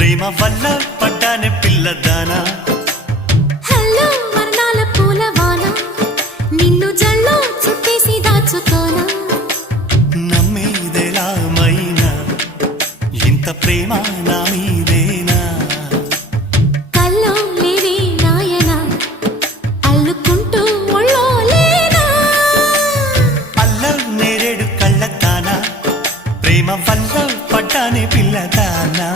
ప్రేమ వల్ల పడ్డానే పిల్లదానా. హలో వర్ణాల పూలవాన, నిన్ను జల్లో చుట్టేసి దాచుకోనా. నమ్మేదెలా మైనా ఇంత ప్రేమ నా మీదేనా. కల్లో లేవే నాయనా, అల్లుకుంటూ ఒళ్ళో లేనా. అల్లం నేరేడు కళ్ళతానా, ప్రేమ వల్ల పడ్డానే పిల్లదానా.